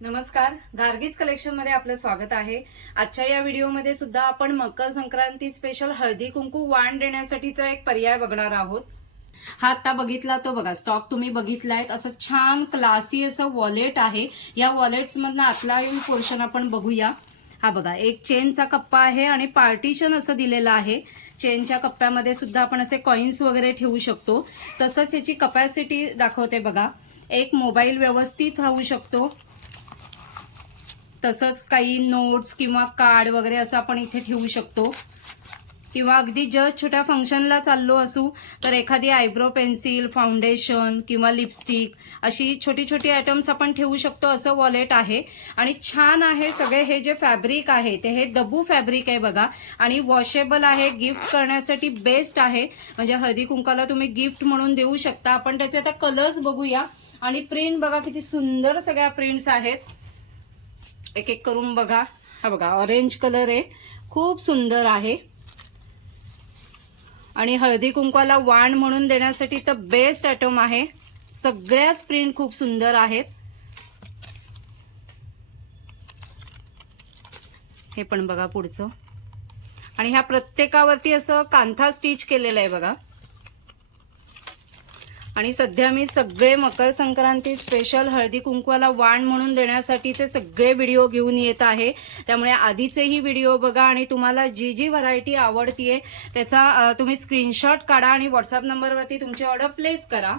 नमस्कार. गार्गीज कलेक्शनमध्ये आपलं स्वागत आहे. आजच्या या व्हिडिओमध्ये सुद्धा आपण मकर संक्रांती स्पेशल हळदी कुंकू वाण देण्यासाठीचा एक पर्याय बघणार आहोत. हा आता बघितला तो बघा. स्टॉक तुम्ही बघितलाय असं छान क्लासी असं वॉलेट आहे. या वॉलेट्स मधनं आतला पोर्शन आपण बघूया. हा बघा. एक चेनचा कप्पा आहे आणि पार्टिशन असं दिलेलं आहे. चेनच्या कप्प्यामध्ये सुद्धा आपण असे कॉइन्स वगैरे ठेवू शकतो. तसंच याची कपॅसिटी दाखवते बघा. एक मोबाईल व्यवस्थित राहू शकतो. तसंच काही नोट्स किंवा कार्ड वगैरे असं आपण इथे ठेवू शकतो. किंवा अगदी जस्ट छोट्या फंक्शनला चाललो असू तर एखादी आयब्रो पेन्सिल फाउंडेशन किंवा लिपस्टिक अशी छोटी छोटी आयटम्स आपण ठेवू शकतो असं वॉलेट आहे. आणि छान आहे सगळे हे जे फॅब्रिक आहे ते हे दबू फॅब्रिक आहे बघा. आणि वॉशेबल आहे गिफ्ट करण्यासाठी बेस्ट आहे. म्हणजे हळदी कुंकाला तुम्ही गिफ्ट म्हणून देऊ शकता. आपण त्याचे आता कलर्स बघूया. आणि प्रिंट बघा किती सुंदर सगळ्या प्रिंट्स आहेत. एक एक करून बघा. हा बघा ऑरेंज कलर आहे. खूप सुंदर आहे. आणि हळदी कुंकवाला वाण म्हणून देण्यासाठी तर बेस्ट आयटम आहे. सगळ्याच प्रिंट खूप सुंदर आहेत. हे पण बघा पुढचं. आणि ह्या प्रत्येकावरती असं कांथा स्टिच केलेलं आहे बघा. आणि सध्या मी सगळे मकर संक्रांती स्पेशल हळदी कुंकवाला वाण म्हणून देण्यासाठीचे सगळे व्हिडिओ घेऊन येत आहे. त्यामुळे आधीचेही व्हिडिओ बघा आणि तुम्हाला जी जी व्हरायटी आवडतीये त्याचा तुम्ही स्क्रीनशॉट काढा आणि व्हॉट्सअप नंबरवरती तुमची ऑर्डर प्लेस करा.